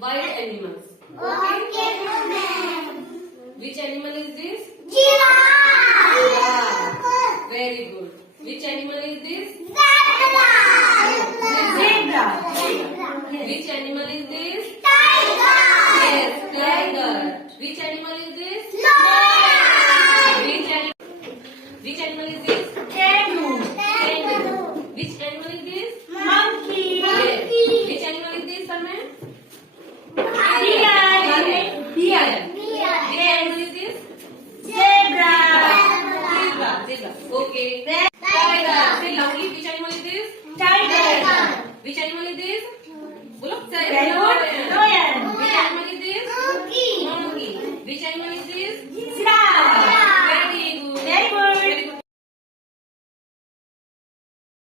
Wild animals. Okay, ma'am. Which animal is this? Giraffe. Giraffe. Very good. Which animal is this? Zebra. Which animal is this? Tiger. Yes, tiger. Which animal is this? Lion. Which animal is this? Kangaroo. Kangaroo. Which animal is this? Monkey. Yes. Which animal is this, Salman? Deer. Which animal is this? Zebra. Zebra. Okay. Tiger. Say loudly. Which animal is this? Tiger. Which animal is this? Bolo. Lion. Which animal is this? Monkey. Monkey. Which animal is this?